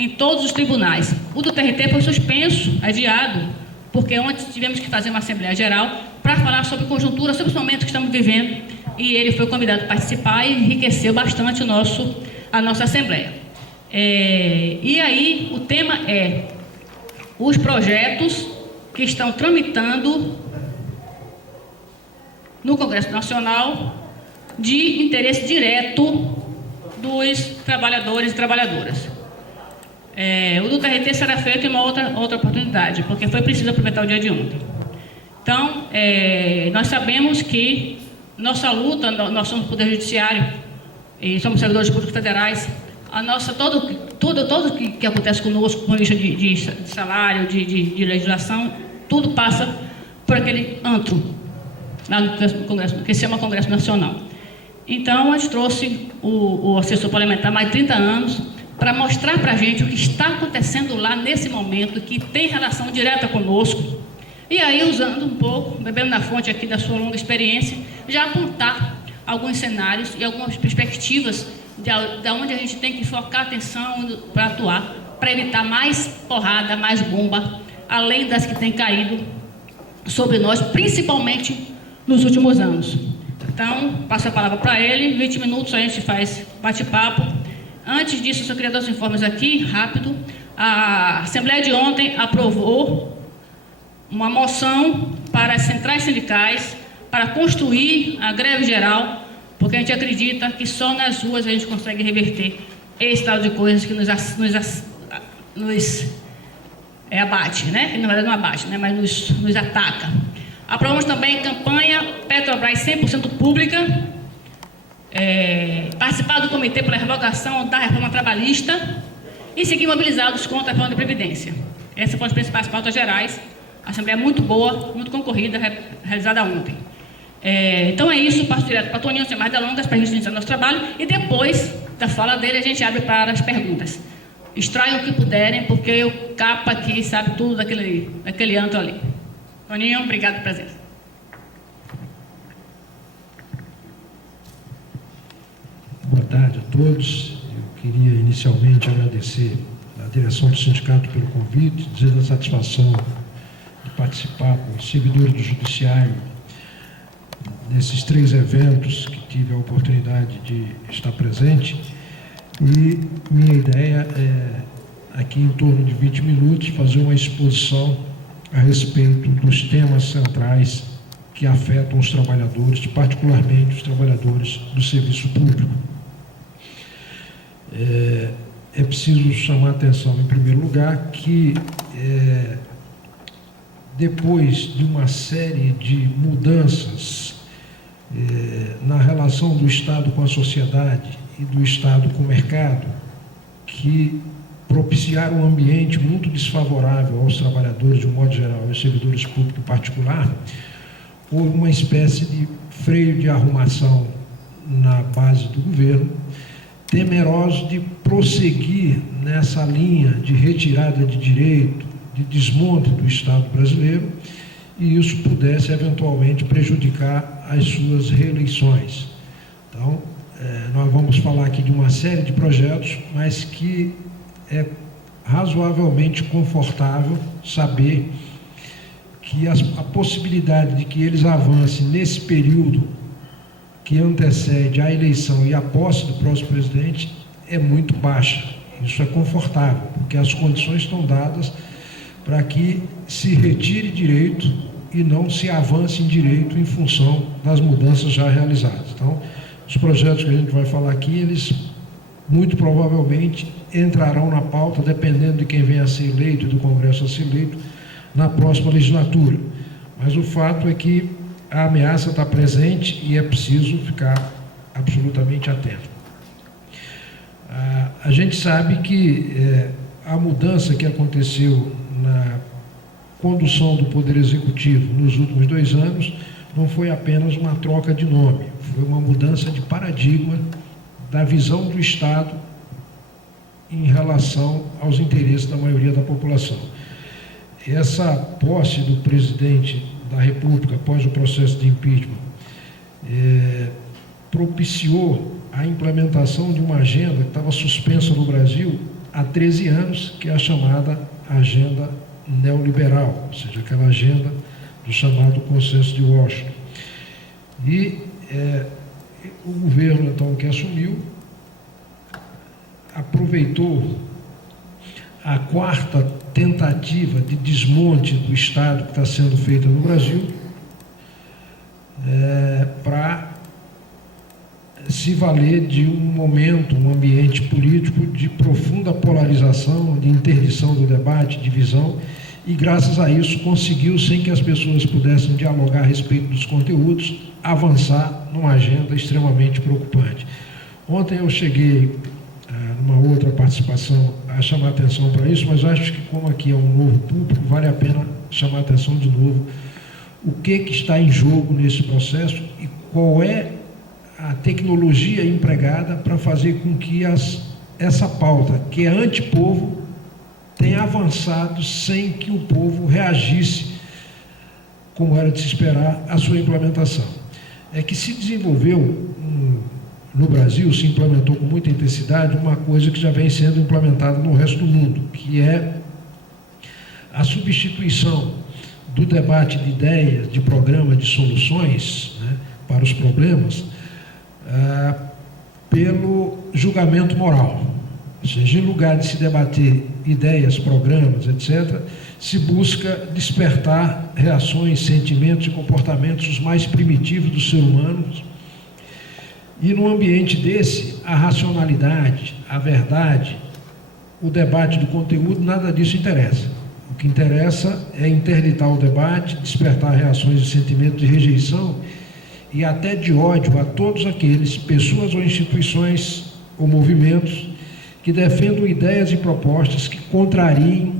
em todos os tribunais. O do TRT foi suspenso, adiado, porque ontem tivemos que fazer uma Assembleia Geral para falar sobre conjuntura, sobre os momentos que estamos vivendo, e ele foi convidado a participar e enriqueceu bastante a nossa Assembleia. E aí, o tema é os projetos que estão tramitando no Congresso Nacional de interesse direto dos trabalhadores e trabalhadoras. O do TRT será feito em uma outra oportunidade, porque foi preciso aproveitar o dia de ontem. Então, nós sabemos que nossa luta, nós somos Poder Judiciário e somos servidores públicos federais, tudo que acontece conosco, com lista de salário, de legislação, tudo passa por aquele antro, lá no Congresso, que se chama Congresso Nacional. Então, a gente trouxe o assessor parlamentar mais de 30 anos para mostrar para a gente o que está acontecendo lá nesse momento, que tem relação direta conosco. E aí, usando um pouco, bebendo na fonte aqui da sua longa experiência, já apontar alguns cenários e algumas perspectivas de onde a gente tem que focar a atenção para atuar, para evitar mais porrada, mais bomba, além das que têm caído sobre nós, principalmente nos últimos anos. Então, passo a palavra para ele, 20 minutos a gente faz bate-papo. Antes disso, eu só queria dar os informes aqui, rápido. A Assembleia de ontem aprovou uma moção para as centrais sindicais para construir a greve geral, porque a gente acredita que só nas ruas a gente consegue reverter esse tal de coisas que nos abate, né? Que na verdade não abate, né? Mas nos ataca. Aprovamos também campanha Petrobras 100% pública, participar do Comitê pela Revogação da Reforma Trabalhista e seguir mobilizados contra a reforma da Previdência. Essas foram as principais pautas gerais. A Assembleia é muito boa, muito concorrida, realizada ontem. Então é isso, passo direto para o Toninho, sem mais delongas, para a gente iniciar nosso trabalho, e depois da fala dele a gente abre para as perguntas. Extraiam o que puderem, porque o capa aqui sabe tudo daquele antro ali. Toninho, obrigado pela presença. Boa tarde a todos. Eu queria inicialmente agradecer à direção do sindicato pelo convite, dizer a satisfação de participar com os servidores do Judiciário nesses 3 eventos que tive a oportunidade de estar presente. E minha ideia é, aqui em torno de 20 minutos, fazer uma exposição a respeito dos temas centrais que afetam os trabalhadores, particularmente os trabalhadores do serviço público. É preciso chamar a atenção, em primeiro lugar, que depois de uma série de mudanças na relação do Estado com a sociedade e do Estado com o mercado, que propiciaram um ambiente muito desfavorável aos trabalhadores de um modo geral, aos servidores públicos em particular, houve uma espécie de freio de arrumação na base do governo, temeroso de prosseguir nessa linha de retirada de direito, de desmonte do Estado brasileiro, e isso pudesse eventualmente prejudicar as suas reeleições. Então, nós vamos falar aqui de uma série de projetos, mas que é razoavelmente confortável saber que a possibilidade de que eles avancem nesse período que antecede a eleição e a posse do próximo presidente é muito baixa. Isso é confortável, porque as condições estão dadas para que se retire direito e não se avance em direito em função das mudanças já realizadas. Então, os projetos que a gente vai falar aqui, eles muito provavelmente entrarão na pauta, dependendo de quem venha a ser eleito e do Congresso a ser eleito, na próxima legislatura. Mas o fato é que a ameaça está presente e é preciso ficar absolutamente atento. A gente sabe que a mudança que aconteceu na condução do Poder Executivo nos últimos 2 anos não foi apenas uma troca de nome, foi uma mudança de paradigma da visão do Estado em relação aos interesses da maioria da população. Essa posse do presidente da República após o processo de impeachment propiciou a implementação de uma agenda que estava suspensa no Brasil há 13 anos, que é a chamada agenda neoliberal, ou seja, aquela agenda do chamado consenso de Washington. E o governo, então, que assumiu, aproveitou a quarta tentativa de desmonte do Estado que está sendo feita no Brasil para se valer de um momento, um ambiente político de profunda polarização, de interdição do debate, divisão, e graças a isso conseguiu, sem que as pessoas pudessem dialogar a respeito dos conteúdos, avançar numa agenda extremamente preocupante. Ontem eu cheguei, numa outra participação, a chamar a atenção para isso, mas acho que como aqui é um novo público, vale a pena chamar a atenção de novo o que está em jogo nesse processo e qual é a tecnologia empregada para fazer com que essa pauta, que é antipovo, tenha avançado sem que o povo reagisse, como era de se esperar, à sua implementação. É que se desenvolveu, no Brasil, se implementou com muita intensidade uma coisa que já vem sendo implementada no resto do mundo, que é a substituição do debate de ideias, de programa, de soluções, né, para os problemas, pelo julgamento moral. Ou seja, em lugar de se debater ideias, programas, etc., se busca despertar reações, sentimentos e comportamentos os mais primitivos do ser humano. E num ambiente desse, a racionalidade, a verdade, o debate do conteúdo, nada disso interessa. O que interessa é interditar o debate, despertar reações e sentimentos de rejeição e até de ódio a todos aqueles, pessoas ou instituições ou movimentos, que defendam ideias e propostas que contrariem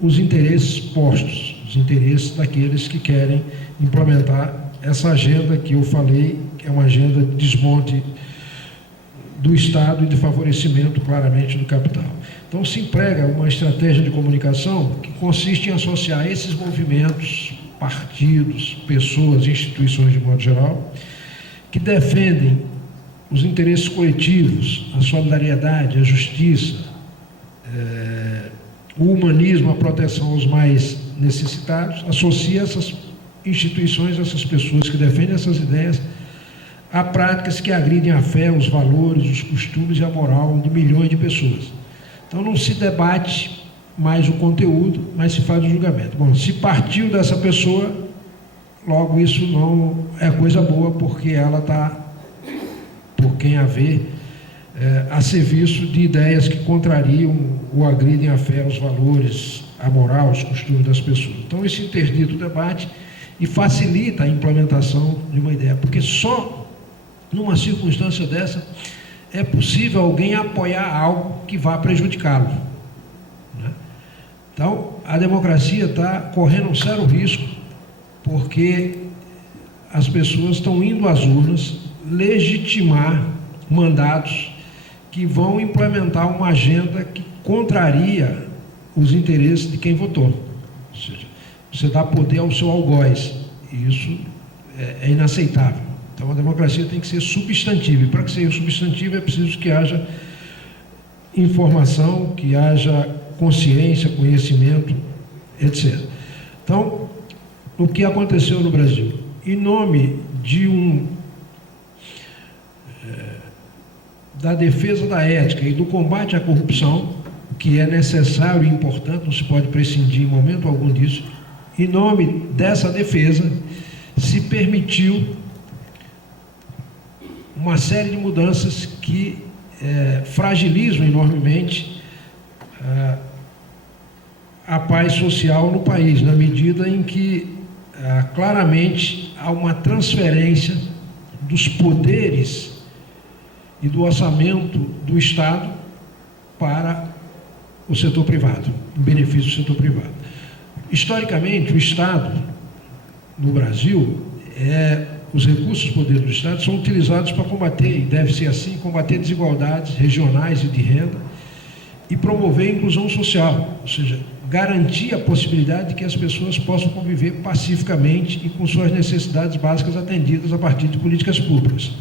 os interesses postos, os interesses daqueles que querem implementar essa agenda que eu falei, que é uma agenda de desmonte do Estado e de favorecimento, claramente, do capital. Então, se emprega uma estratégia de comunicação que consiste em associar esses movimentos, partidos, pessoas, instituições de modo geral, que defendem os interesses coletivos, a solidariedade, a justiça, o humanismo, a proteção aos mais necessitados, associa essas instituições, essas pessoas que defendem essas ideias, a práticas que agridem a fé, os valores, os costumes e a moral de milhões de pessoas. Então não se debate mais o conteúdo, mas se faz o julgamento. Bom, se partiu dessa pessoa, logo isso não é coisa boa, porque ela está, por quem a vê, a serviço de ideias que contrariam ou agridem a fé, os valores, a moral, os costumes das pessoas. Então isso interdita o debate e facilita a implementação de uma ideia, porque só numa circunstância dessa é possível alguém apoiar algo que vá prejudicá-lo, né? Então a democracia está correndo um sério risco, porque as pessoas estão indo às urnas legitimar mandatos que vão implementar uma agenda que contraria os interesses de quem votou. Ou seja, você dá poder ao seu algoz, e isso é inaceitável. Então a democracia tem que ser substantiva, e para que seja substantiva é preciso que haja informação, que haja consciência, conhecimento, etc. Então, o que aconteceu no Brasil? Em nome de da defesa da ética e do combate à corrupção, que é necessário e importante, não se pode prescindir em momento algum disso, em nome dessa defesa, se permitiu uma série de mudanças que fragilizam enormemente a paz social no país, na medida em que claramente há uma transferência dos poderes e do orçamento do Estado para o setor privado, em benefício do setor privado. Historicamente, o Estado, no Brasil, os recursos do poder do Estado são utilizados para combater, e deve ser assim, combater desigualdades regionais e de renda e promover a inclusão social, ou seja, garantir a possibilidade de que as pessoas possam conviver pacificamente e com suas necessidades básicas atendidas a partir de políticas públicas.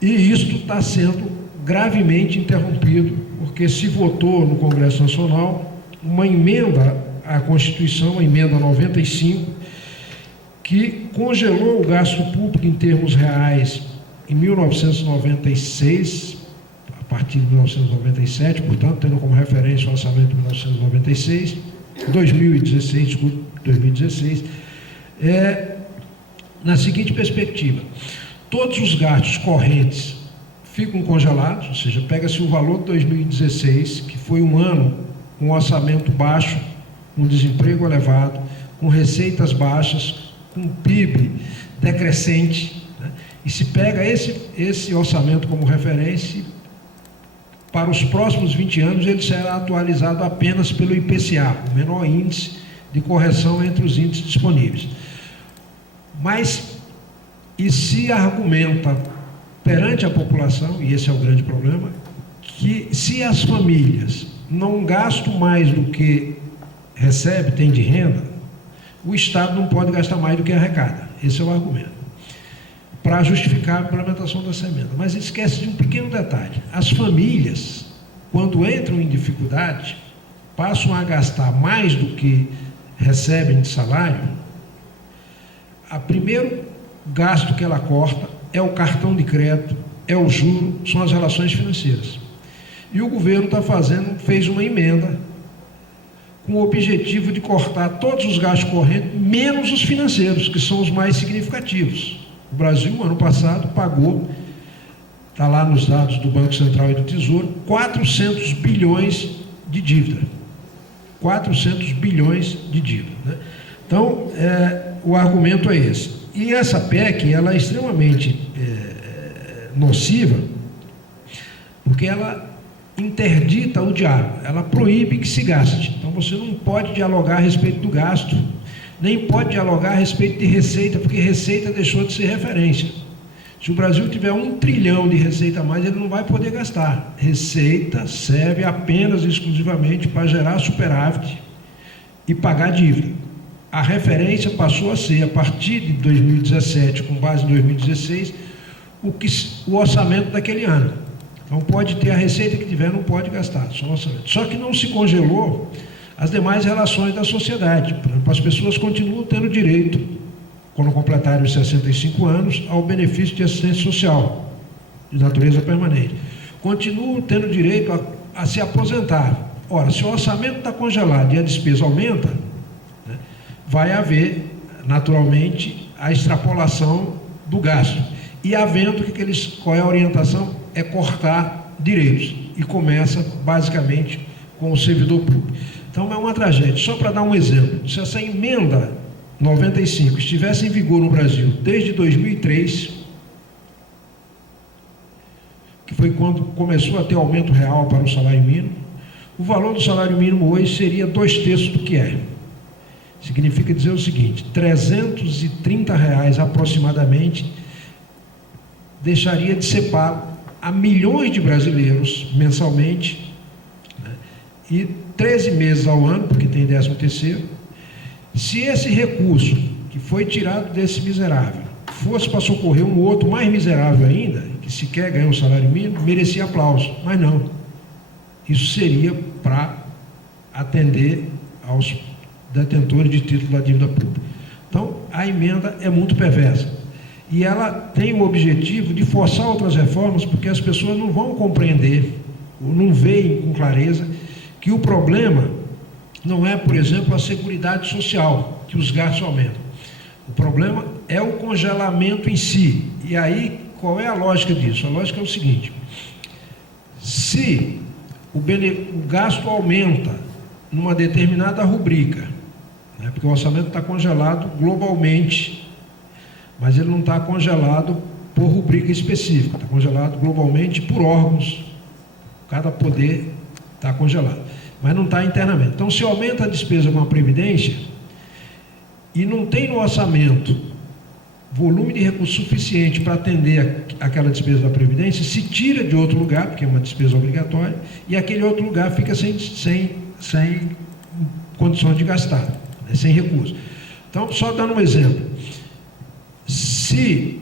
E isto está sendo gravemente interrompido por porque se votou no Congresso Nacional uma emenda à Constituição, a emenda 95, que congelou o gasto público em termos reais em 1996, a partir de 1997, portanto, tendo como referência o orçamento de 1996, 2016, na seguinte perspectiva: todos os gastos correntes ficam congelados, ou seja, pega-se o valor de 2016, que foi um ano com um orçamento baixo, com desemprego elevado, com receitas baixas, com PIB decrescente, né? E se pega esse orçamento como referência, para os próximos 20 anos ele será atualizado apenas pelo IPCA, o menor índice de correção entre os índices disponíveis. Mas, e se argumenta perante a população, e esse é o grande problema, que se as famílias não gastam mais do que recebe, tem de renda, o Estado não pode gastar mais do que arrecada. Esse é o argumento, para justificar a implementação dessa emenda. Mas esquece de um pequeno detalhe: as famílias, quando entram em dificuldade, passam a gastar mais do que recebem de salário. O primeiro gasto que ela corta é o cartão de crédito, é o juro, são as relações financeiras. E o governo fez uma emenda com o objetivo de cortar todos os gastos correntes, menos os financeiros, que são os mais significativos. O Brasil, ano passado, pagou, está lá nos dados do Banco Central e do Tesouro, 400 bilhões de dívida. 400 bilhões de dívida, né? Então, o argumento é esse. E essa PEC, ela é extremamente nociva, porque ela interdita o diálogo, ela proíbe que se gaste. Então, você não pode dialogar a respeito do gasto, nem pode dialogar a respeito de receita, porque receita deixou de ser referência. Se o Brasil tiver 1 trilhão de receita a mais, ele não vai poder gastar. Receita serve apenas e exclusivamente para gerar superávit e pagar dívida. A referência passou a ser, a partir de 2017, com base em 2016, o orçamento daquele ano. Então, pode ter a receita que tiver, não pode gastar, só o orçamento. Só que não se congelou as demais relações da sociedade. Por exemplo, as pessoas continuam tendo direito, quando completarem os 65 anos, ao benefício de assistência social, de natureza permanente. Continuam tendo direito a se aposentar. Ora, se o orçamento está congelado e a despesa aumenta, né, vai haver, naturalmente, a extrapolação do gasto. E havendo, qual é a orientação? É cortar direitos. E começa, basicamente, com o servidor público. Então, é uma tragédia. Só para dar um exemplo, se essa emenda 95 estivesse em vigor no Brasil desde 2003, que foi quando começou a ter aumento real para o salário mínimo, o valor do salário mínimo hoje seria 2/3 do que é. Significa dizer o seguinte: R$330 aproximadamente deixaria de ser pago a milhões de brasileiros mensalmente, né, e 13 meses ao ano, porque tem 13º. Se esse recurso que foi tirado desse miserável fosse para socorrer um outro mais miserável ainda, que sequer ganha um salário mínimo, merecia aplauso, mas não. Isso seria para atender aos detentores de título da dívida pública. Então, a emenda é muito perversa. E ela tem o objetivo de forçar outras reformas, porque as pessoas não vão compreender, ou não veem com clareza, que o problema não é, por exemplo, a Seguridade Social, que os gastos aumentam. O problema é o congelamento em si. E aí, qual é a lógica disso? A lógica é o seguinte: se o gasto aumenta numa determinada rubrica, né, porque o orçamento está congelado globalmente, mas ele não está congelado por rubrica específica, está congelado globalmente por órgãos, cada poder está congelado, mas não está internamente. Então, se aumenta a despesa com a Previdência e não tem no orçamento volume de recurso suficiente para atender aquela despesa da Previdência, se tira de outro lugar, porque é uma despesa obrigatória, e aquele outro lugar fica sem condições de gastar, né, sem recurso. Então, só dando um exemplo: se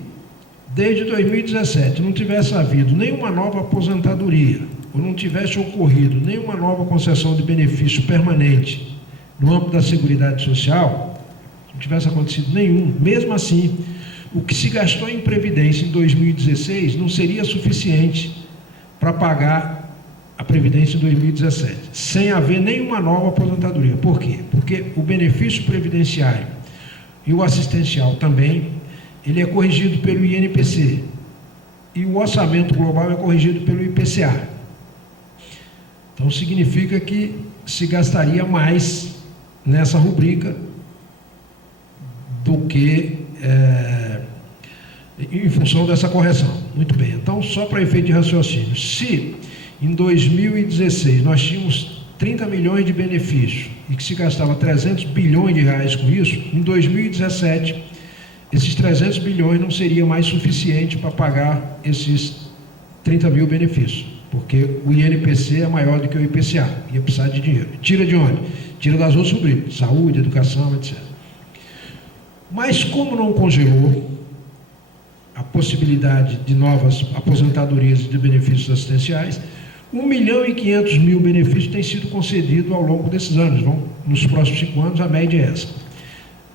desde 2017 não tivesse havido nenhuma nova aposentadoria, ou não tivesse ocorrido nenhuma nova concessão de benefício permanente no âmbito da Seguridade Social, não tivesse acontecido nenhum, mesmo assim, o que se gastou em Previdência em 2016 não seria suficiente para pagar a Previdência em 2017, sem haver nenhuma nova aposentadoria. Por quê? Porque o benefício previdenciário e o assistencial também, ele é corrigido pelo INPC, e o orçamento global é corrigido pelo IPCA. Então, significa que se gastaria mais nessa rubrica do que em função dessa correção. Muito bem, então, só para efeito de raciocínio, se em 2016 nós tínhamos 30 milhões de benefícios e que se gastava 300 bilhões de reais com isso, em 2017, esses 300 bilhões não seria mais suficiente para pagar esses 30 mil benefícios, porque o INPC é maior do que o IPCA, ia precisar de dinheiro. Tira de onde? Tira das outras rubricas, saúde, educação, etc. Mas como não congelou a possibilidade de novas aposentadorias e de benefícios assistenciais, 1.500.000 benefícios têm sido concedidos ao longo desses anos. Nos próximos 5 anos, a média é essa.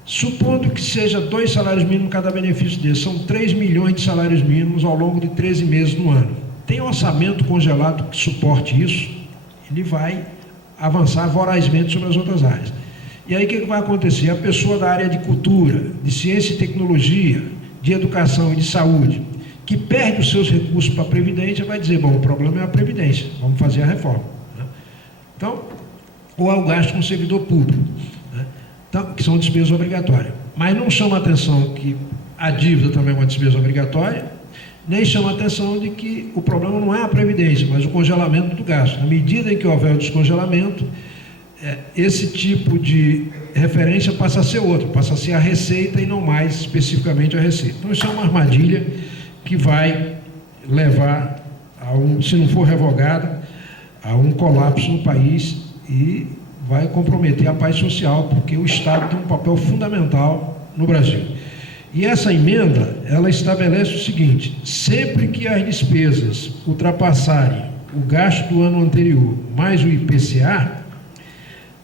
Supondo que seja 2 salários mínimos cada benefício desses, são 3 milhões de salários mínimos ao longo de 13 meses no ano. Tem orçamento congelado que suporte isso, ele vai avançar vorazmente sobre as outras áreas. E aí o que vai acontecer? A pessoa da área de cultura, de ciência e tecnologia, de educação e de saúde, que perde os seus recursos para a Previdência, vai dizer, bom, o problema é a Previdência, vamos fazer a reforma. Então, ou é o gasto com o servidor público, então, que são despesas obrigatórias. Mas não chama a atenção que a dívida também é uma despesa obrigatória, nem chama a atenção de que o problema não é a Previdência, mas o congelamento do gasto. Na medida em que houver o descongelamento, esse tipo de referência passa a ser outro, passa a ser a receita e não mais especificamente a receita. Então, isso é uma armadilha que vai levar, se não for revogada, a um colapso no país e vai comprometer a paz social, porque o Estado tem um papel fundamental no Brasil. E essa emenda, ela estabelece o seguinte: sempre que as despesas ultrapassarem o gasto do ano anterior mais o IPCA,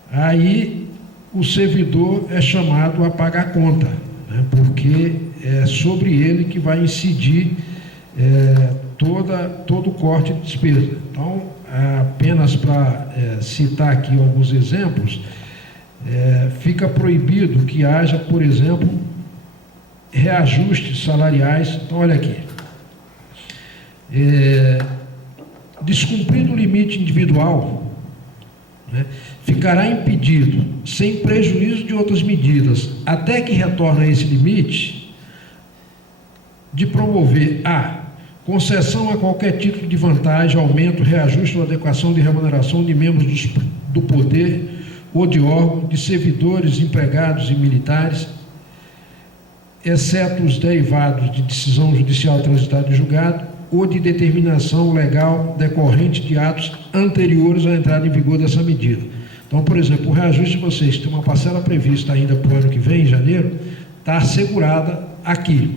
aí o servidor é chamado a pagar a conta, porque é sobre ele que vai incidir todo o corte de despesa. Então, apenas para citar aqui alguns exemplos, fica proibido que haja, por exemplo, reajustes salariais. Então, olha aqui, descumprindo o limite individual, ficará impedido, sem prejuízo de outras medidas, até que retorne a esse limite, de promover a concessão a qualquer título de vantagem, aumento, reajuste ou adequação de remuneração de membros do poder ou de órgão, de servidores, empregados e militares, exceto os derivados de decisão judicial transitada em julgado ou de determinação legal decorrente de atos anteriores à entrada em vigor dessa medida. Então, por exemplo, o reajuste de vocês, que tem uma parcela prevista ainda para o ano que vem, em janeiro, está assegurada aqui.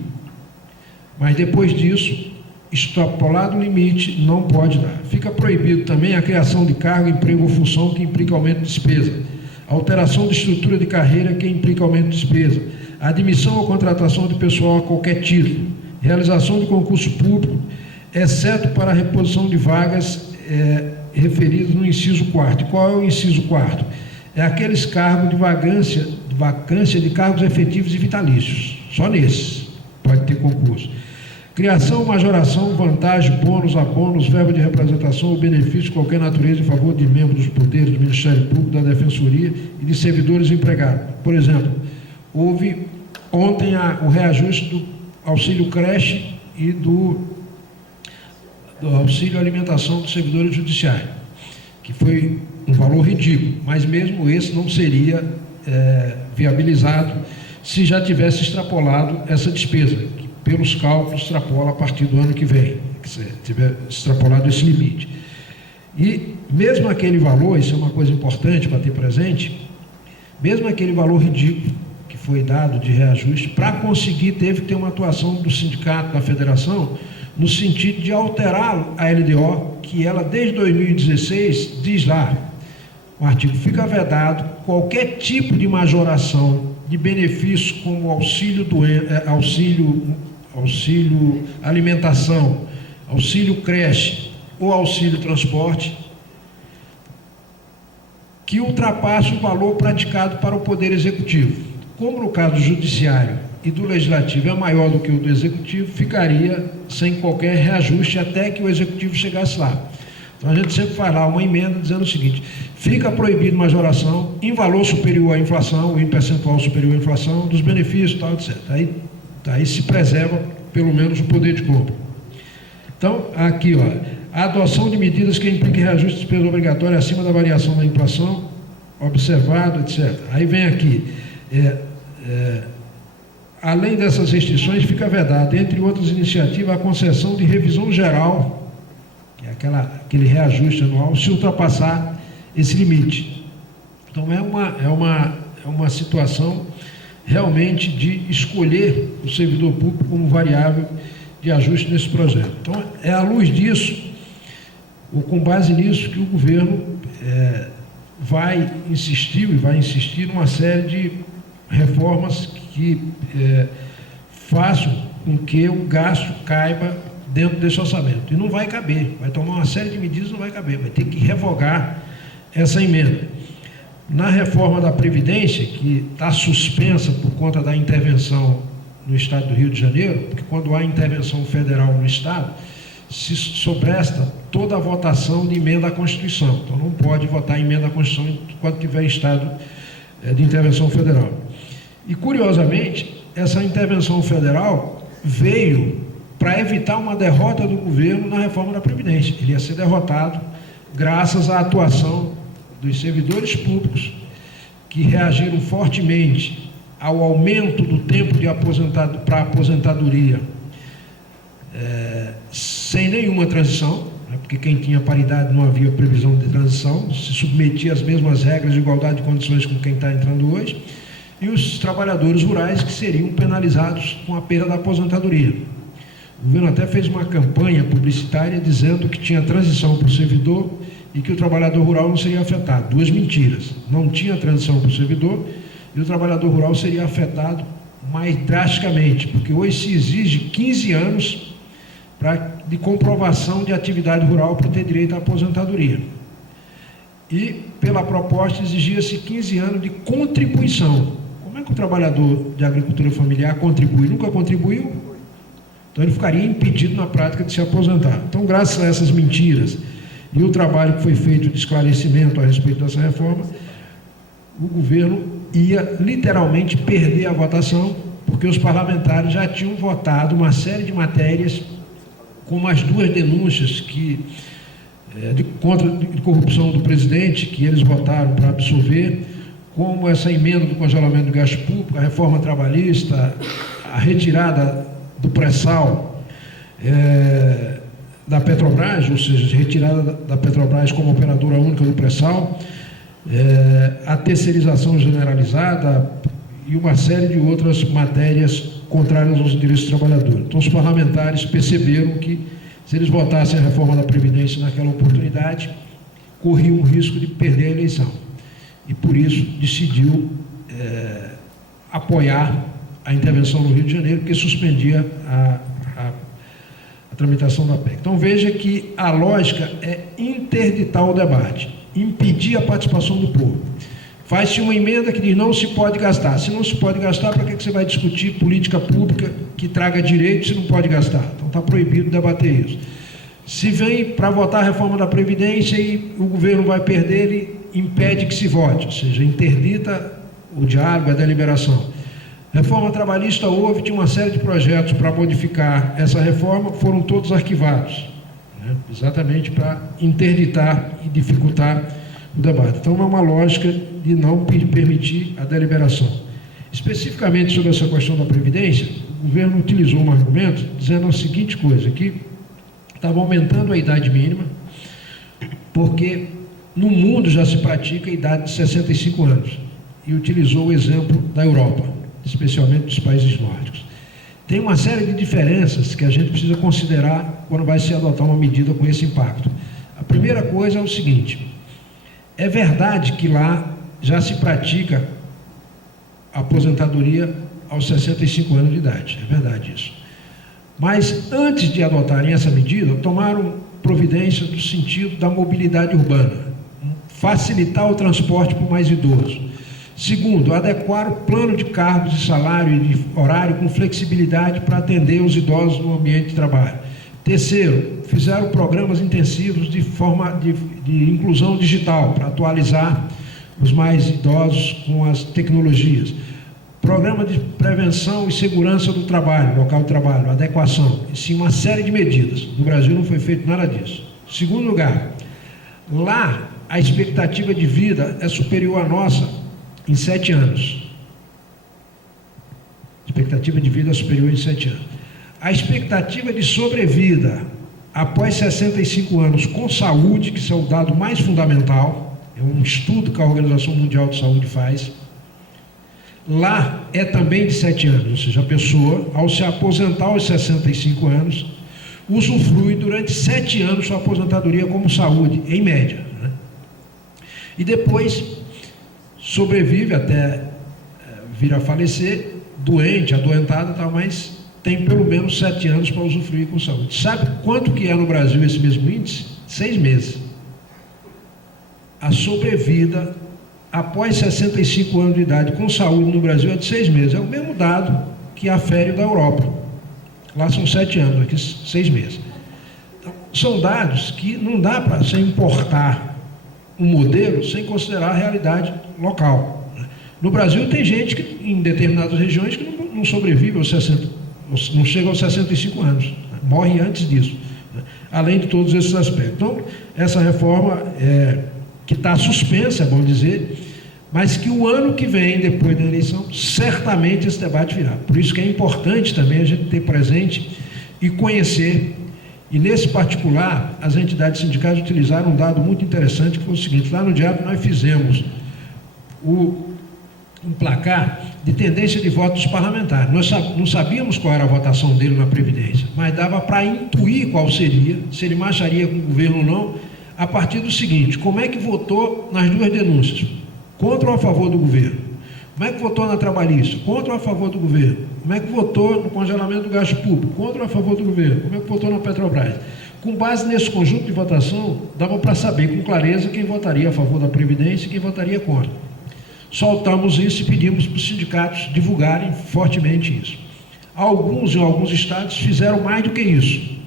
Mas depois disso, extrapolado o limite, não pode dar. Fica proibido também a criação de cargo, emprego ou função que implica aumento de despesa, alteração de estrutura de carreira que implica aumento de despesa, admissão ou contratação de pessoal a qualquer título, realização de concurso público, exceto para a reposição de vagas referidas no inciso 4º. Qual é o inciso 4º? É aqueles cargos de vacância de cargos efetivos e vitalícios. Só nesses pode ter concurso. Criação, majoração, vantagem, bônus, abonos, verba de representação ou benefício de qualquer natureza em favor de membros dos poderes do Ministério Público, da Defensoria e de servidores empregados. Por exemplo, houve ontem o reajuste do auxílio creche e do auxílio alimentação dos servidores judiciários, que foi um valor ridículo, mas mesmo esse não seria viabilizado se já tivesse extrapolado essa despesa, que pelos cálculos extrapola a partir do ano que vem, se tiver extrapolado esse limite. E mesmo aquele valor, isso é uma coisa importante para ter presente, mesmo aquele valor ridículo que foi dado de reajuste, para conseguir, teve que ter uma atuação do sindicato, da federação, no sentido de alterar a LDO, que ela, desde 2016, diz lá, o artigo: fica vedado qualquer tipo de majoração de benefícios como auxílio alimentação, auxílio creche ou auxílio transporte, que ultrapasse o valor praticado para o Poder Executivo. Como no caso do Judiciário e do Legislativo é maior do que o do Executivo, ficaria sem qualquer reajuste até que o Executivo chegasse lá. Então a gente sempre faz lá uma emenda dizendo o seguinte: fica proibido majoração em valor superior à inflação, ou em percentual superior à inflação, dos benefícios, tal, etc. Aí se preserva pelo menos o poder de compra. Então, aqui, ó, a adoção de medidas que impliquem reajuste de despesa obrigatória acima da variação da inflação, observado, etc. Aí vem aqui, além dessas restrições, fica vedado, entre outras iniciativas, a concessão de revisão geral, que é aquele reajuste anual, se ultrapassar esse limite. Então, é uma situação realmente de escolher o servidor público como variável de ajuste nesse projeto. Então, é à luz disso, ou com base nisso, que o governo vai insistir numa série de reformas que façam com que o gasto caiba dentro desse orçamento. E não vai caber, vai tomar uma série de medidas e não vai caber, vai ter que revogar essa emenda. Na reforma da Previdência, que está suspensa por conta da intervenção no Estado do Rio de Janeiro, porque quando há intervenção federal no Estado, se sobresta toda a votação de emenda à Constituição. Então não pode votar emenda à Constituição enquanto tiver estado de intervenção federal. E, curiosamente, essa intervenção federal veio para evitar uma derrota do governo na reforma da Previdência. Ele ia ser derrotado graças à atuação dos servidores públicos, que reagiram fortemente ao aumento do tempo para aposentadoria, sem nenhuma transição, né, porque quem tinha paridade não havia previsão de transição, se submetia às mesmas regras de igualdade de condições com quem está entrando hoje, e os trabalhadores rurais, que seriam penalizados com a perda da aposentadoria. O governo até fez uma campanha publicitária dizendo que tinha transição para o servidor e que o trabalhador rural não seria afetado. Duas mentiras: não tinha transição para o servidor e o trabalhador rural seria afetado mais drasticamente, porque hoje se exige 15 anos de comprovação de atividade rural para ter direito à aposentadoria. E, pela proposta, exigia-se 15 anos de contribuição. Como é que o trabalhador de agricultura familiar contribui? Nunca contribuiu? Então ele ficaria impedido na prática de se aposentar. Então, graças a essas mentiras e o trabalho que foi feito de esclarecimento a respeito dessa reforma, o governo ia literalmente perder a votação, porque os parlamentares já tinham votado uma série de matérias, como as duas denúncias de corrupção do presidente, que eles votaram para absolver, como essa emenda do congelamento do gasto público, a reforma trabalhista, a retirada do pré-sal da Petrobras, ou seja, retirada da Petrobras como operadora única do pré-sal, a terceirização generalizada e uma série de outras matérias contrárias aos direitos dos trabalhadores. Então, os parlamentares perceberam que, se eles votassem a reforma da Previdência naquela oportunidade, corriam o risco de perder a eleição. E, por isso, decidiu apoiar a intervenção no Rio de Janeiro, que suspendia a tramitação da PEC. Então, veja que a lógica é interditar o debate, impedir a participação do povo. Faz-se uma emenda que diz: não se pode gastar. Se não se pode gastar, para que você vai discutir política pública que traga direito se não pode gastar? Então, está proibido debater isso. Se vem para votar a reforma da Previdência e o governo vai perder, ele impede que se vote, ou seja, interdita o diálogo, a deliberação. Reforma trabalhista houve, tinha uma série de projetos para modificar essa reforma, foram todos arquivados, né, exatamente para interditar e dificultar o debate. Então, é uma lógica de não permitir a deliberação. Especificamente sobre essa questão da Previdência, o governo utilizou um argumento dizendo a seguinte coisa, que estava aumentando a idade mínima, porque no mundo já se pratica a idade de 65 anos, e utilizou o exemplo da Europa, especialmente dos países nórdicos. tem uma série de diferenças que a gente precisa considerar quando vai se adotar uma medida com esse impacto. A primeira coisa é o seguinte: é verdade que lá já se pratica a aposentadoria aos 65 anos de idade, é verdade isso. Mas antes de adotarem essa medida, tomaram providências no sentido da mobilidade urbana, facilitar o transporte para o mais idoso. Segundo, adequar o plano de cargos de salário e de horário com flexibilidade para atender os idosos no ambiente de trabalho. Terceiro, fizeram programas intensivos de inclusão digital para atualizar os mais idosos com as tecnologias. Programa de prevenção e segurança do trabalho, local de trabalho, adequação, e sim uma série de medidas. No Brasil não foi feito nada disso. Segundo lugar, lá a expectativa de vida é superior à nossa em 7 anos. Expectativa de vida é superior em 7 anos. A expectativa de sobrevida após 65 anos com saúde, que isso é o dado mais fundamental, é um estudo que a Organização Mundial de Saúde faz, lá é também de 7 anos, ou seja, a pessoa, ao se aposentar aos 65 anos, usufrui durante 7 anos sua aposentadoria como saúde, em média, né? E depois sobrevive até vir a falecer, doente, adoentado e tal, mas tem pelo menos 7 anos para usufruir com saúde. Sabe quanto que é no Brasil esse mesmo índice? 6 meses. A sobrevida após 65 anos de idade com saúde no Brasil é de 6 meses. É o mesmo dado que afere da Europa. Lá são 7 anos, aqui 6 meses. Então, são dados que não dá para você importar um modelo sem considerar a realidade local. No Brasil tem gente que, em determinadas regiões, que não sobrevive aos 60, não chega aos 65 anos, morre antes disso, além de todos esses aspectos. Então, essa reforma que está suspensa, é bom dizer, mas que o ano que vem, depois da eleição, certamente esse debate virá. Por isso que é importante também a gente ter presente e conhecer, e nesse particular, as entidades sindicais utilizaram um dado muito interessante, que foi o seguinte: lá no Diabo nós fizemos um placar de tendência de voto dos parlamentares. Nós não sabíamos qual era a votação dele na Previdência, mas dava para intuir qual seria, se ele marcharia com o governo ou não, a partir do seguinte: como é que votou nas duas denúncias? Contra ou a favor do governo? Como é que votou na trabalhista? Contra ou a favor do governo? Como é que votou no congelamento do gasto público? Contra ou a favor do governo? Como é que votou na Petrobras? Com base nesse conjunto de votação, dava para saber com clareza quem votaria a favor da Previdência e quem votaria contra. Soltamos isso e pedimos para os sindicatos divulgarem fortemente isso. Alguns, em alguns estados, fizeram mais do que isso.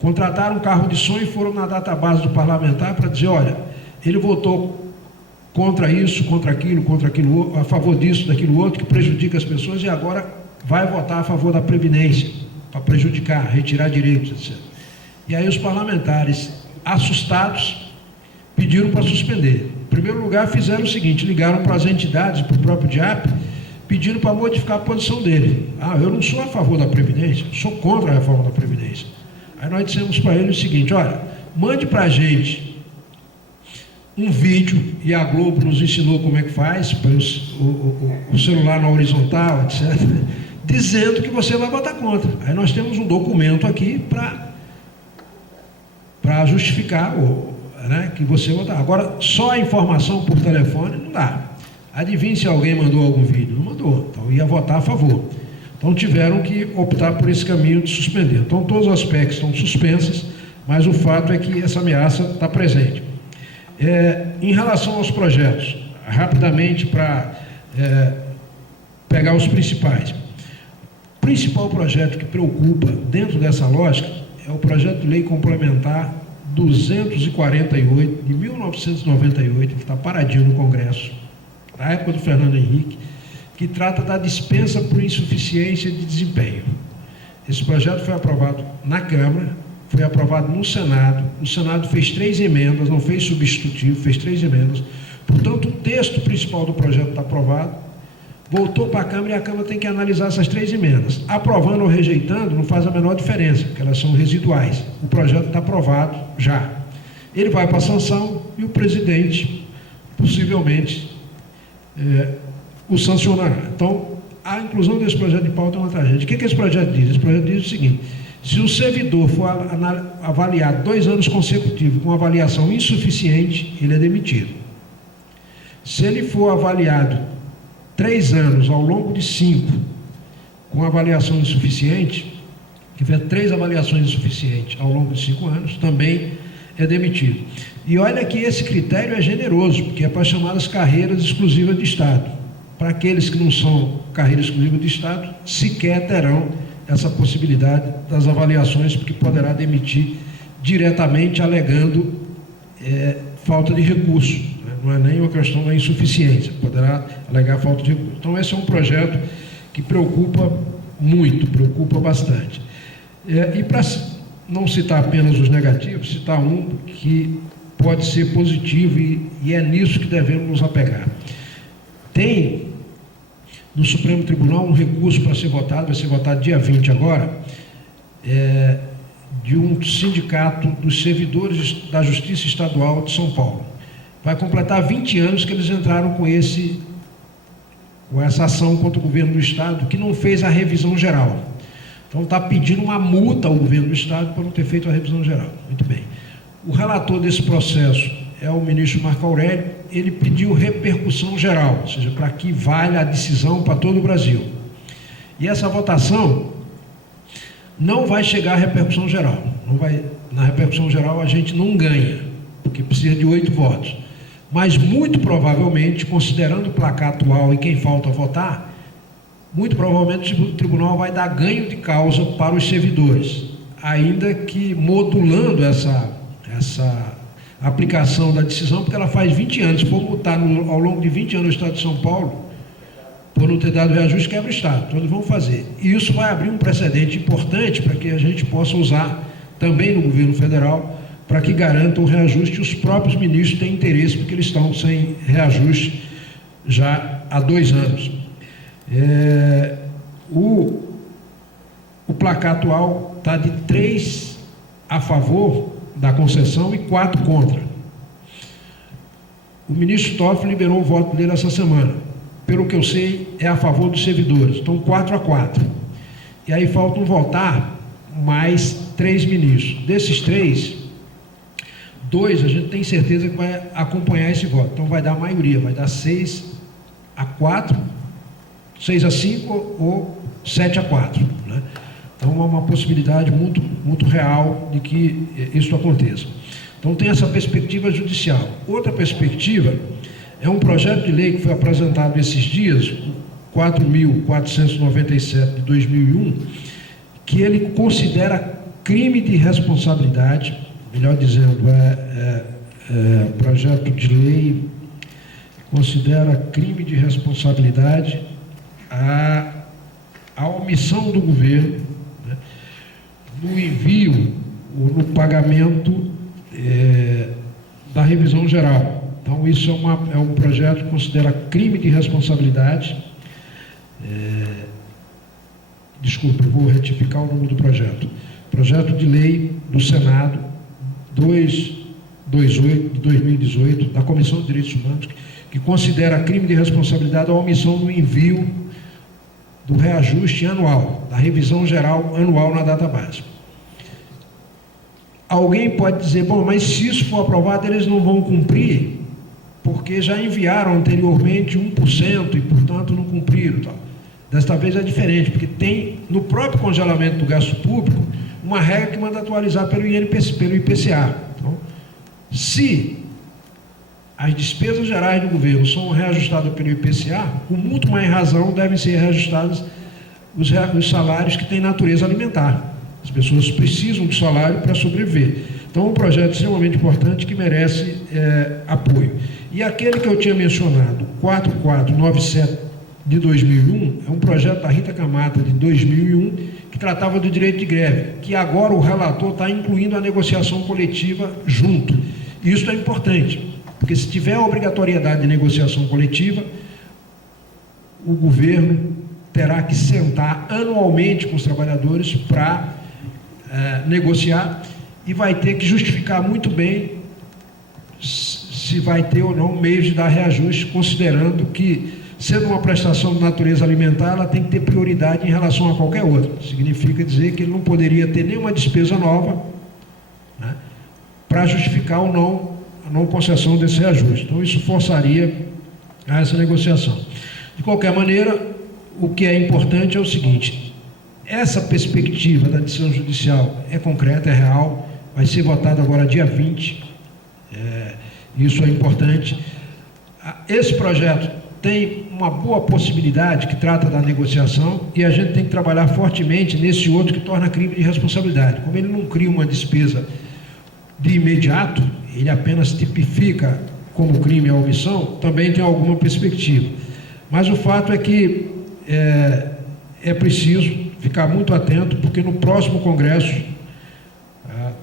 Contrataram um carro de som e foram na database do parlamentar para dizer: olha, ele votou contra isso, contra aquilo, a favor disso, daquilo outro, que prejudica as pessoas, e agora vai votar a favor da Previdência, para prejudicar, retirar direitos, etc. E aí os parlamentares, assustados, pediram para suspender. Em primeiro lugar, fizeram o seguinte: ligaram para as entidades, para o próprio DIAP, pedindo para modificar a posição dele. Eu não sou a favor da Previdência, sou contra a reforma da Previdência. Aí nós dissemos para ele o seguinte: olha, mande para a gente um vídeo, e a Globo nos ensinou como é que faz, o celular na horizontal, etc., dizendo que você vai votar contra. Aí nós temos um documento aqui para justificar que você votar. Agora, só a informação por telefone não dá. Adivinhe se alguém mandou algum vídeo. Não mandou, então ia votar a favor. Então tiveram que optar por esse caminho de suspender. Então todos os aspectos estão suspensos, mas o fato é que essa ameaça está presente. Em relação aos projetos, rapidamente para pegar os principais. O principal projeto que preocupa dentro dessa lógica é o projeto de lei complementar 248 de 1998, que está paradinho no Congresso, na época do Fernando Henrique, que trata da dispensa por insuficiência de desempenho. Esse projeto foi aprovado na Câmara, foi aprovado no Senado. O Senado fez 3 emendas, não fez substitutivo, fez 3 emendas. Portanto, o texto principal do projeto está aprovado, voltou para a Câmara e a Câmara tem que analisar essas 3 emendas. Aprovando ou rejeitando não faz a menor diferença, porque elas são residuais. O projeto está aprovado já. Ele vai para a sanção e o presidente, possivelmente, o sancionará. Então, a inclusão desse projeto de pauta é uma tragédia. O que esse projeto diz? Esse projeto diz o seguinte: se o servidor for avaliado 2 anos consecutivos com avaliação insuficiente, ele é demitido. Se ele for avaliado 3 anos ao longo de 5 com avaliação insuficiente, tiver 3 avaliações insuficientes ao longo de 5 anos, também é demitido. E olha que esse critério é generoso, porque é para chamadas carreiras exclusivas de Estado. Para aqueles que não são carreiras exclusivas de Estado, sequer terão essa possibilidade das avaliações, porque poderá demitir diretamente alegando falta de recursos. Né? Não é nem uma questão da insuficiência, poderá alegar falta de recursos. Então, esse é um projeto que preocupa muito, preocupa bastante. E para não citar apenas os negativos, citar um que pode ser positivo e é nisso que devemos nos apegar. Tem no Supremo Tribunal um recurso para ser votado, vai ser votado dia 20 agora, de um sindicato dos servidores da Justiça Estadual de São Paulo. Vai completar 20 anos que eles entraram com essa ação contra o governo do Estado, que não fez a revisão geral. Então está pedindo uma multa ao governo do Estado por não ter feito a revisão geral. Muito bem. O relator desse processo é o ministro Marco Aurélio. Ele pediu repercussão geral, ou seja, para que valha a decisão para todo o Brasil. E essa votação não vai chegar à repercussão geral. Na repercussão geral a gente não ganha, porque precisa de 8 votos. Mas muito provavelmente, considerando o placar atual e quem falta votar, muito provavelmente o tribunal vai dar ganho de causa para os servidores, ainda que modulando essa aplicação da decisão, porque ela faz 20 anos. Se for multar ao longo de 20 anos o Estado de São Paulo, por não ter dado reajuste, quebra o Estado. Então eles vão fazer. E isso vai abrir um precedente importante para que a gente possa usar também no governo federal, para que garanta o reajuste. Os próprios ministros têm interesse, porque eles estão sem reajuste já há 2 anos. O placar atual está de 3 a favor da concessão e 4 contra. O ministro Toffoli liberou o voto dele essa semana. Pelo que eu sei, é a favor dos servidores. Então, 4 a 4. E aí faltam votar mais 3 ministros. Desses 3, 2 a gente tem certeza que vai acompanhar esse voto. Então, vai dar a maioria, vai dar 6 a 4, 6 a 5 ou 7 a 4, né? Então, é uma possibilidade muito, muito real de que isso aconteça. Então, tem essa perspectiva judicial. Outra perspectiva é um projeto de lei que foi apresentado esses dias, 4.497 de 2001, que ele considera crime de responsabilidade, melhor dizendo, projeto de lei considera crime de responsabilidade a omissão do governo, né, no envio ou no pagamento da revisão geral. Então, isso é um projeto que considera crime de responsabilidade. Desculpa, eu vou retificar o nome do projeto. Projeto de lei do Senado 228 de 2018, da Comissão de Direitos Humanos, que considera crime de responsabilidade a omissão do envio do reajuste anual, da revisão geral anual na database. Alguém pode dizer, bom, mas se isso for aprovado, eles não vão cumprir, porque já enviaram anteriormente 1% e, portanto, não cumpriram. Tal. Desta vez é diferente, porque tem, no próprio congelamento do gasto público, uma regra que manda atualizar pelo IPCA. Então, se as despesas gerais do governo são reajustadas pelo IPCA, com muito mais razão devem ser reajustados os salários que têm natureza alimentar. As pessoas precisam de salário para sobreviver. Então, é um projeto extremamente importante que merece apoio. E aquele que eu tinha mencionado, 4497 de 2001, é um projeto da Rita Camata, de 2001, que tratava do direito de greve, que agora o relator está incluindo a negociação coletiva junto. Isso é importante, porque se tiver a obrigatoriedade de negociação coletiva, o governo terá que sentar anualmente com os trabalhadores para negociar e vai ter que justificar muito bem se vai ter ou não meios de dar reajuste, considerando que sendo uma prestação de natureza alimentar, ela tem que ter prioridade em relação a qualquer outra. Significa dizer que ele não poderia ter nenhuma despesa nova, né, para justificar ou não a não concessão desse reajuste. Então, isso forçaria a essa negociação. De qualquer maneira, o que é importante é o seguinte: essa perspectiva da decisão judicial é concreta, é real, vai ser votada agora dia 20, isso é importante. Esse projeto tem uma boa possibilidade que trata da negociação e a gente tem que trabalhar fortemente nesse outro que torna crime de responsabilidade. Como ele não cria uma despesa de imediato, ele apenas tipifica como crime a omissão, também tem alguma perspectiva. Mas o fato é que é preciso ficar muito atento, porque no próximo Congresso,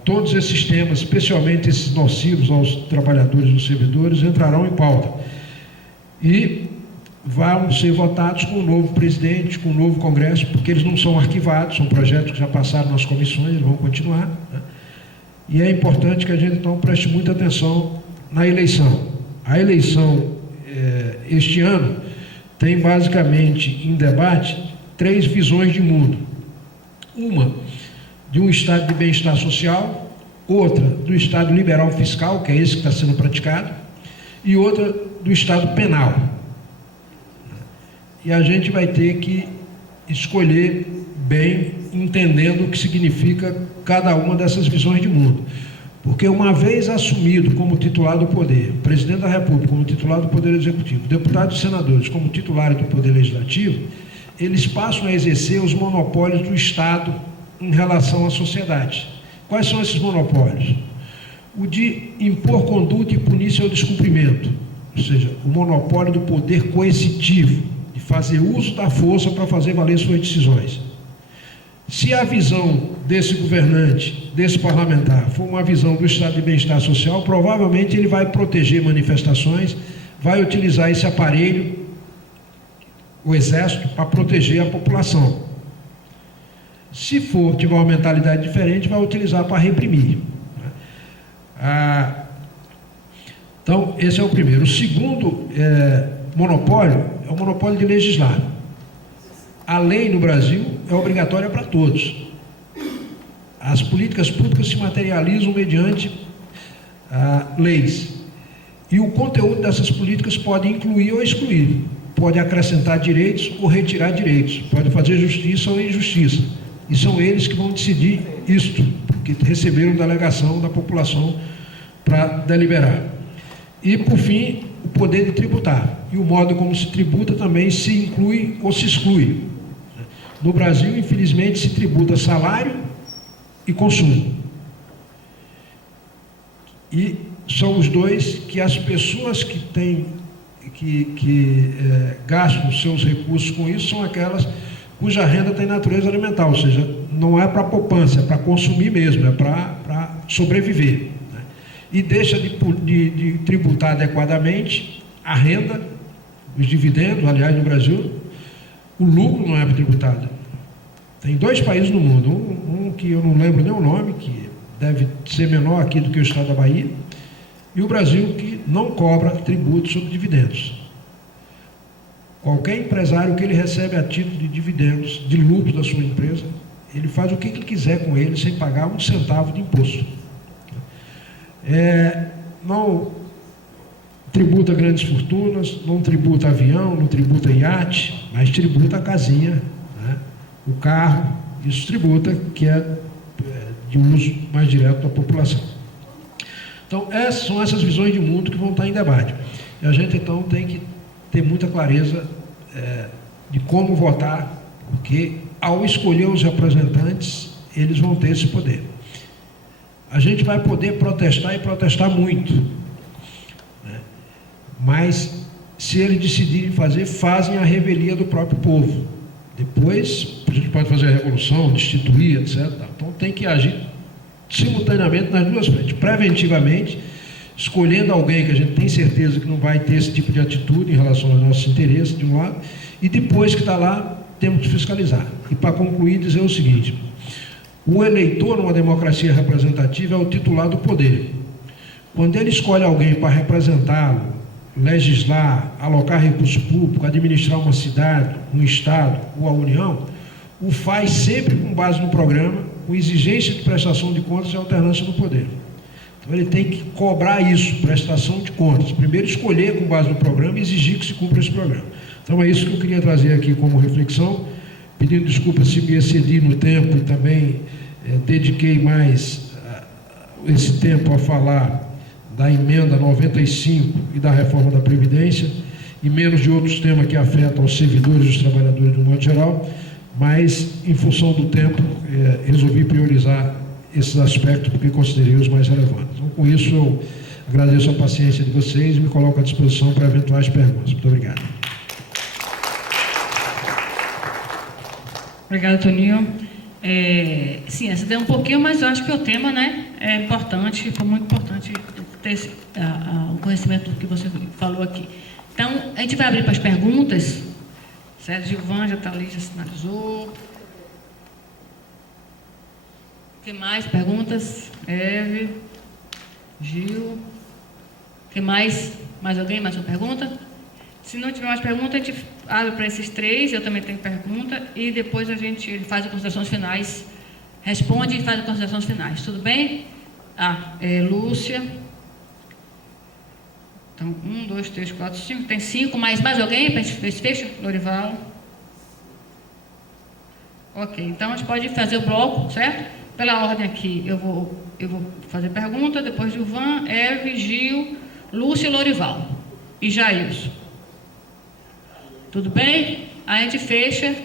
todos esses temas, especialmente esses nocivos aos trabalhadores e aos servidores, entrarão em pauta. E vão ser votados com o novo presidente, com o novo Congresso, porque eles não são arquivados, são projetos que já passaram nas comissões, eles vão continuar, né? E é importante que a gente, então, preste muita atenção na eleição. A eleição, este ano, tem basicamente em debate 3 visões de mundo. Uma de um estado de bem-estar social, outra do estado liberal fiscal, que é esse que está sendo praticado, e outra do estado penal. E a gente vai ter que escolher bem, entendendo o que significa cada uma dessas visões de mundo. Porque uma vez assumido como titular do poder, o presidente da República como titular do Poder Executivo, deputados e senadores como titulares do Poder Legislativo, eles passam a exercer os monopólios do Estado em relação à sociedade. Quais são esses monopólios? O de impor conduta e punir seu descumprimento, ou seja, o monopólio do poder coercitivo, de fazer uso da força para fazer valer suas decisões. Se a visão desse governante, desse parlamentar, for uma visão do estado de bem-estar social, provavelmente ele vai proteger manifestações, vai utilizar esse aparelho, o Exército, para proteger a população. Se for tiver uma mentalidade diferente, vai utilizar para reprimir. Então, esse é o primeiro. O segundo monopólio é o monopólio de legislar. A lei no Brasil é obrigatória para todos. As políticas públicas se materializam mediante leis. E o conteúdo dessas políticas pode incluir ou excluir, pode acrescentar direitos ou retirar direitos, pode fazer justiça ou injustiça. E são eles que vão decidir isto, porque receberam delegação da população para deliberar. E, por fim, o poder de tributar. E o modo como se tributa também se inclui ou se exclui. No Brasil, infelizmente, se tributa salário e consumo. E são os dois que as pessoas que têm, gastam seus recursos com isso, são aquelas cuja renda tem natureza alimentar, ou seja, não é para poupança, é para consumir mesmo, é para sobreviver, né? E deixa de tributar adequadamente a renda, os dividendos. Aliás, no Brasil, o lucro não é tributado. Tem 2 países no mundo, um que eu não lembro nem o nome, que deve ser menor aqui do que o estado da Bahia, e o Brasil, que não cobra tributo sobre dividendos. Qualquer empresário que ele recebe a título de dividendos, de lucro da sua empresa, ele faz o que ele quiser com ele, sem pagar 1 centavo de imposto. Não tributa grandes fortunas, não tributa avião, não tributa iate, mas tributa a casinha, né? O carro, isso tributa, que é de uso mais direto da população. Então, são essas visões de mundo que vão estar em debate. E a gente, então, tem que ter muita clareza de como votar, porque, ao escolher os representantes, eles vão ter esse poder. A gente vai poder protestar e protestar muito, né? Mas, se eles decidirem fazer, fazem a revelia do próprio povo. Depois, a gente pode fazer a revolução, destituir, etc. Então, tem que agir simultaneamente nas duas frentes. Preventivamente, escolhendo alguém que a gente tem certeza que não vai ter esse tipo de atitude em relação aos nossos interesses, de um lado, e depois que está lá, temos que fiscalizar. E, para concluir, dizer o seguinte: o eleitor numa democracia representativa é o titular do poder. Quando ele escolhe alguém para representá-lo legislar, alocar recurso público, administrar uma cidade, um estado ou a União, o faz sempre com base no programa, com exigência de prestação de contas e alternância no poder. Então ele tem que cobrar isso, prestação de contas. Primeiro escolher com base no programa e exigir que se cumpra esse programa. Então é isso que eu queria trazer aqui como reflexão, pedindo desculpa se me excedi no tempo e também dediquei mais esse tempo a falar da emenda 95 e da reforma da Previdência, e menos de outros temas que afetam os servidores e os trabalhadores do modo geral, mas, em função do tempo, resolvi priorizar esses aspectos porque considerei os mais relevantes. Então, com isso, eu agradeço a paciência de vocês e me coloco à disposição para eventuais perguntas. Muito obrigado. Obrigada, Toninho. Sim, essa deu um pouquinho, mas eu acho que o tema, né, é importante, foi muito importante ter o conhecimento do que você falou aqui. Então, a gente vai abrir para as perguntas. Sérgio Gilvan já está ali, já sinalizou. O que mais? Perguntas? Eve, Gil. O que mais? Mais alguém? Mais uma pergunta? Se não tiver mais pergunta, a gente abre para esses três, eu também tenho pergunta, e depois ele faz as considerações finais, responde e faz as considerações finais. Tudo bem? Lúcia. Então, 1, 2, 3, 4, 5, tem 5, mais alguém para a gente fecha? Lorival. Ok, então a gente pode fazer o bloco, certo? Pela ordem aqui, eu vou fazer pergunta, depois Gilvan, Eve, Gil, Lúcia e Lorival. E Jailson. Tudo bem? Aí a gente fecha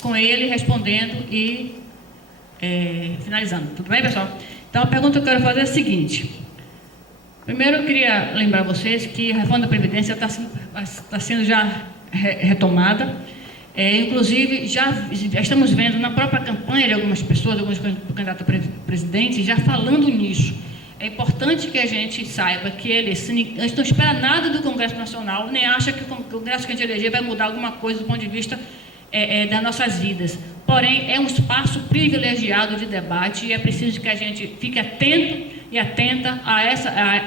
com ele respondendo e finalizando. Tudo bem, pessoal? Então, a pergunta que eu quero fazer é a seguinte. Primeiro, eu queria lembrar vocês que a reforma da Previdência está sendo já retomada. Inclusive, já estamos vendo na própria campanha de algumas pessoas, alguns candidatos a presidente, já falando nisso. É importante que a gente saiba que a gente não espera nada do Congresso Nacional, nem acha que o Congresso que a gente eleger vai mudar alguma coisa do ponto de vista das nossas vidas. Porém, é um espaço privilegiado de debate e é preciso que a gente fique atento e atenta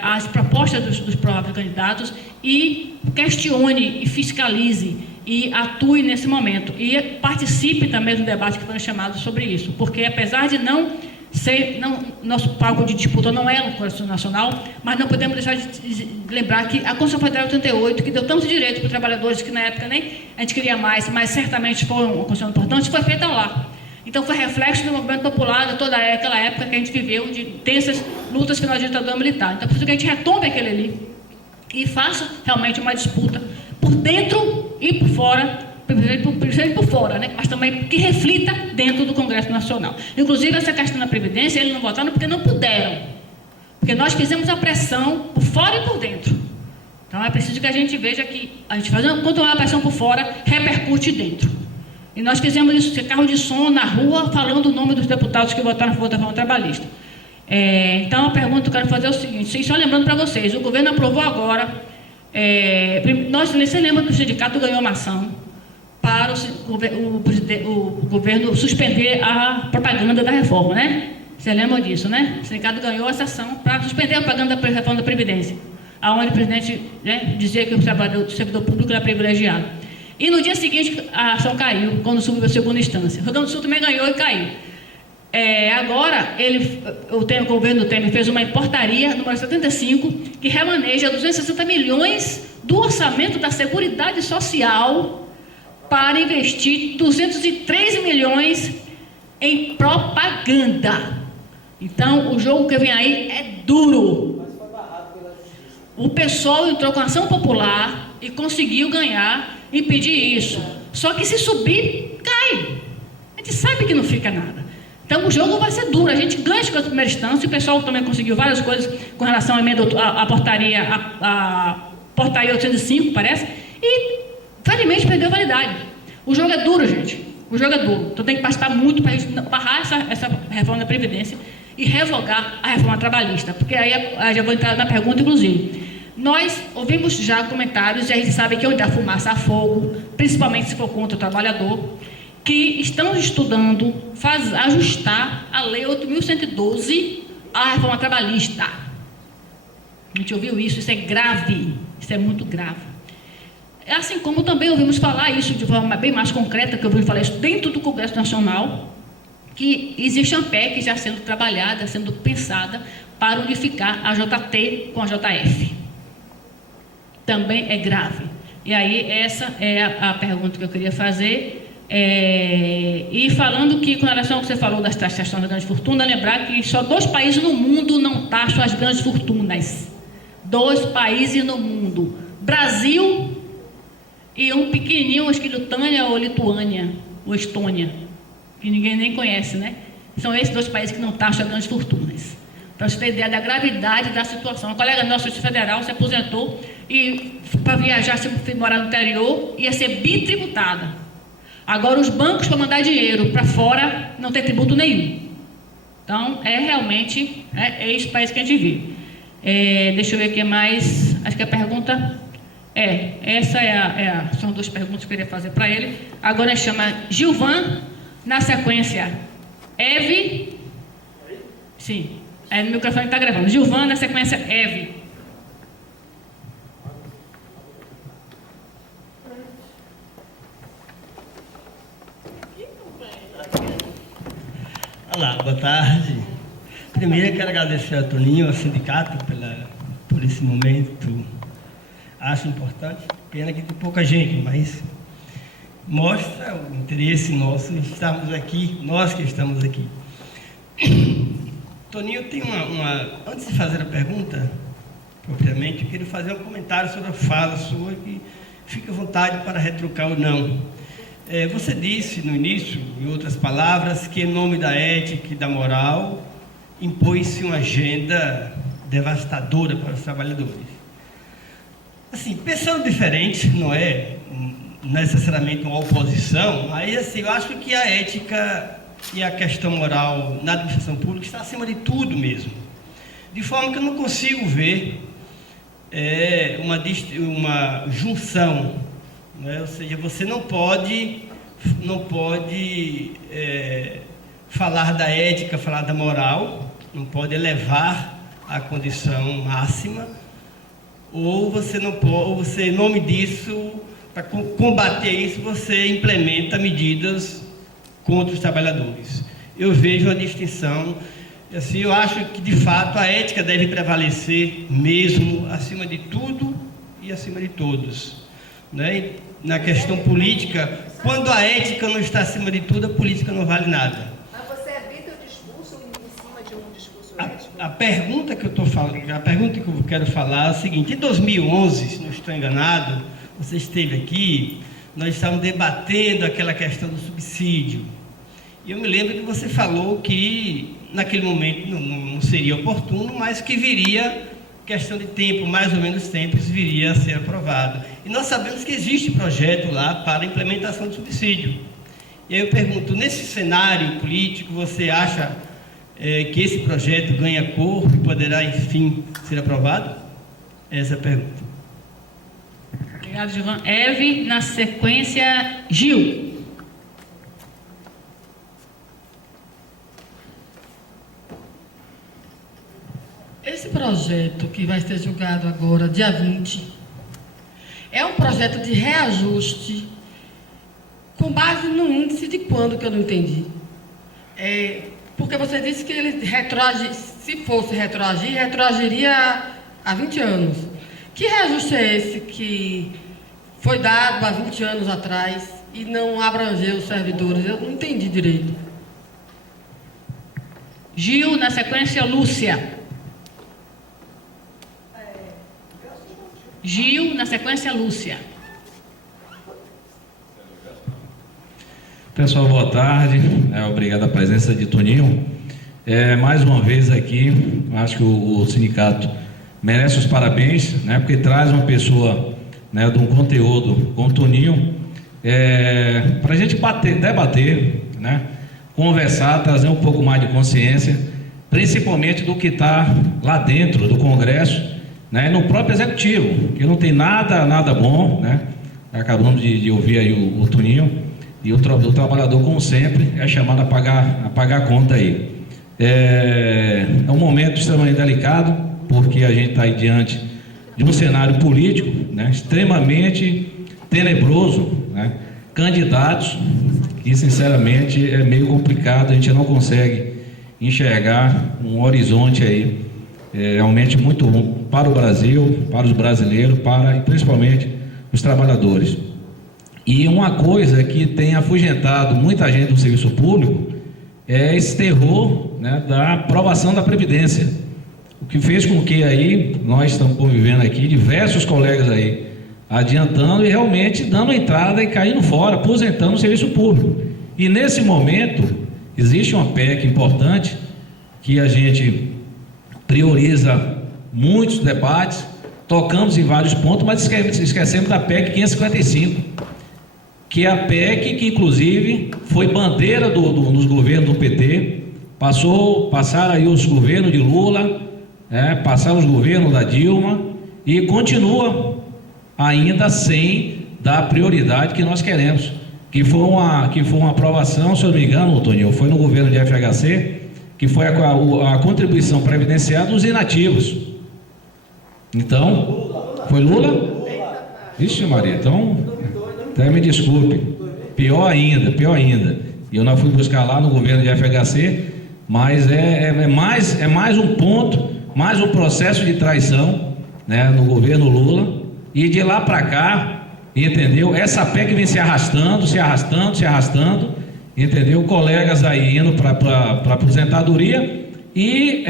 às propostas dos próprios candidatos e questione e fiscalize e atue nesse momento. E participe também do debate que foi chamado sobre isso, porque apesar de nosso palco de disputa não é o Congresso Nacional, mas não podemos deixar de lembrar que a Constituição Federal de 88, que deu tanto direito para os trabalhadores que na época nem a gente queria mais, mas certamente foi uma Constituição importante, foi feita lá. Então foi reflexo do movimento popular de toda aquela época que a gente viveu, de intensas lutas final da ditadura militar. Então, por isso que a gente retome aquele ali e faça realmente uma disputa por dentro e por fora, principalmente por fora, né? Mas também que reflita dentro do Congresso Nacional. Inclusive, essa questão da Previdência, eles não votaram porque não puderam. Porque nós fizemos a pressão por fora e por dentro. Então, é preciso que a gente veja que a gente fazendo, quanto maior a pressão por fora, repercute dentro. E nós fizemos isso, carro de som na rua, falando o nome dos deputados que votaram a favor da reforma trabalhista. Então, a pergunta que eu quero fazer é o seguinte, só lembrando para vocês, o governo aprovou agora, você lembra que o sindicato ganhou uma ação para o governo suspender a propaganda da reforma, né? Você lembra disso, né? O sindicato ganhou essa ação para suspender a propaganda da reforma da Previdência, aonde o presidente dizia que o servidor público era privilegiado. E no dia seguinte a ação caiu, quando subiu a segunda instância. O Rio Grande do Sul também ganhou e caiu. Agora, o governo Temer fez uma portaria, número 75, que remaneja 260 milhões do orçamento da Seguridade Social para investir 203 milhões em propaganda. Então, o jogo que vem aí é duro. O pessoal entrou com ação popular e conseguiu ganhar, impedir isso. Só que se subir, cai. A gente sabe que não fica nada. Então, o jogo vai ser duro. A gente ganha as coisas na primeira instância. O pessoal também conseguiu várias coisas com relação à portaria, a portaria 805, parece, e felizmente perdeu a validade. O jogo é duro, gente. O jogo é duro. Então tem que participar muito para a gente barrar essa reforma da Previdência e revogar a reforma trabalhista. Porque aí já vou entrar na pergunta, inclusive. Nós ouvimos já comentários, e a gente sabe que onde há fumaça há fogo, principalmente se for contra o trabalhador, que estão estudando ajustar a Lei 8.112 à reforma trabalhista. A gente ouviu isso é grave. Isso é muito grave. Assim como também ouvimos falar isso de forma bem mais concreta, que eu ouvi falar isso dentro do Congresso Nacional, que existe a PEC já sendo trabalhada, sendo pensada para unificar a JT com a JF. Também é grave. E aí, essa é a pergunta que eu queria fazer. E falando que, com relação ao que você falou das taxações da grande fortuna, lembrar que só 2 países no mundo não taxam as grandes fortunas. 2 países no mundo. Brasil e um pequenininho, acho que Lituânia ou Lituânia, ou Estônia, que ninguém nem conhece, né? São esses 2 países que não taxam as grandes fortunas. Para você ter ideia da gravidade da situação. Uma colega nossa federal se aposentou e, para viajar, se morar no interior, ia ser bitributada. Agora, os bancos, para mandar dinheiro para fora, não tem tributo nenhum. Então, realmente, esse país que a gente vive. Deixa eu ver aqui mais. Acho que a pergunta... essa são 2 perguntas que eu queria fazer para ele. Agora chama Gilvan, na sequência, Eve. Sim, no microfone está gravando. Gilvan, na sequência, Eve. Olá, boa tarde. Primeiro, eu quero agradecer ao Toninho, ao sindicato, por esse momento. Acho importante. Pena que tem pouca gente, mas mostra o interesse nosso em estarmos aqui, nós que estamos aqui. Toninho, tem antes de fazer a pergunta, propriamente, eu queria fazer um comentário sobre a fala sua, que fique à vontade para retrucar ou não. Você disse no início, em outras palavras, que em nome da ética e da moral impôs-se uma agenda devastadora para os trabalhadores. Assim, pensando diferente, não é necessariamente uma oposição, mas assim, eu acho que a ética e a questão moral na administração pública está acima de tudo mesmo. De forma que eu não consigo ver uma junção, né? Ou seja, você não pode falar da ética, falar da moral, não pode elevar a condição máxima, ou você não pode, ou você, em nome disso, para combater isso, você implementa medidas contra os trabalhadores. Eu vejo uma distinção, assim, eu acho que de fato a ética deve prevalecer mesmo acima de tudo e acima de todos, né? Na questão política, quando a ética não está acima de tudo, a política não vale nada. Mas você evita o discurso em cima de um discurso ético? A pergunta que eu estou falando, a pergunta que eu quero falar é a seguinte: em 2011, se não estou enganado, você esteve aqui, nós estávamos debatendo aquela questão do subsídio. E eu me lembro que você falou que naquele momento não seria oportuno, mas que viria, questão de tempo, mais ou menos tempos, viria a ser aprovado. E nós sabemos que existe projeto lá para a implementação do subsídio. E aí eu pergunto, nesse cenário político, você acha que esse projeto ganha corpo e poderá, enfim, ser aprovado? Essa é a pergunta. Obrigado, Gilvan. Eve, na sequência, Gil. Esse projeto que vai ser julgado agora, dia 20, é um projeto de reajuste com base no índice de quando, que eu não entendi. Porque você disse que ele retroage, se fosse retroagir, retroagiria há 20 anos. Que reajuste é esse que foi dado há 20 anos atrás e não abrangeu os servidores? Eu não entendi direito. Gil, na sequência, Lúcia. Gil, na sequência, Lúcia. Pessoal, boa tarde. Obrigado a presença de Toninho. Mais uma vez aqui, acho que o sindicato merece os parabéns, né, porque traz uma pessoa, né, de um conteúdo com o Toninho, para a gente debater, né, conversar, trazer um pouco mais de consciência, principalmente do que está lá dentro do Congresso, né, no próprio Executivo, que não tem nada bom, né? Acabamos de ouvir aí o Toninho, e o trabalhador, como sempre, é chamado a pagar a conta aí. É um momento extremamente delicado, porque a gente está aí diante de um cenário político, né, extremamente tenebroso, né, candidatos, e sinceramente é meio complicado, a gente não consegue enxergar um horizonte aí realmente muito bom para o Brasil, para os brasileiros, e principalmente os trabalhadores. E uma coisa que tem afugentado muita gente do serviço público é esse terror, né, da aprovação da Previdência. O que fez com que aí, nós estamos convivendo aqui, diversos colegas aí, adiantando e realmente dando entrada e caindo fora, aposentando o serviço público. E nesse momento, existe uma PEC importante, que a gente prioriza muitos debates, tocamos em vários pontos, mas esquecemos da PEC 555, que é a PEC que inclusive foi bandeira nos governos do PT, passaram aí os governos de Lula, passaram os governos da Dilma, e continua ainda sem dar a prioridade que nós queremos, que foi uma aprovação, se eu não me engano, Toninho, foi no governo de FHC, que foi a contribuição previdenciária dos inativos. Então, foi Lula? Vixe Maria, então, até me desculpe, pior ainda, e eu não fui buscar lá no governo de FHC, mas é mais um ponto, mais um processo de traição, né, no governo Lula, e de lá para cá, entendeu? Essa PEC vem se arrastando, entendeu? Colegas aí indo para a aposentadoria e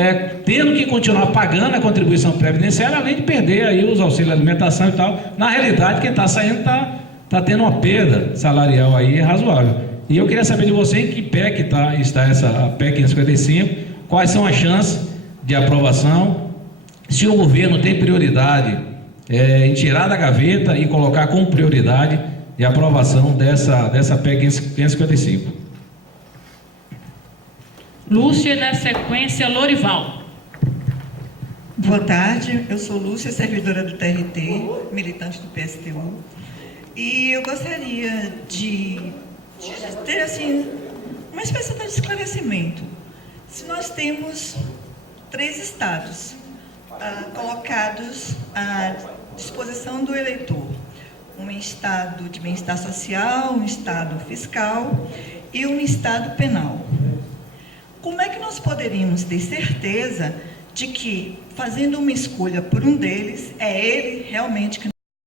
tendo que continuar pagando a contribuição previdenciária, além de perder aí os auxílios de alimentação e tal. Na realidade, quem está saindo está tendo uma perda salarial aí razoável. E eu queria saber de você em que PEC está essa a PEC 555, quais são as chances de aprovação, se o governo tem prioridade em tirar da gaveta e colocar como prioridade de aprovação dessa PEC 555. Lúcia, na sequência, Lorival. Boa tarde, eu sou Lúcia, servidora do TRT, militante do PSTU, e eu gostaria de ter, assim, uma espécie de esclarecimento. Se nós temos 3 estados colocados à disposição do eleitor, um estado de bem-estar social, um estado fiscal e um estado penal, como é que nós poderíamos ter certeza de que, fazendo uma escolha por um deles, é ele realmente que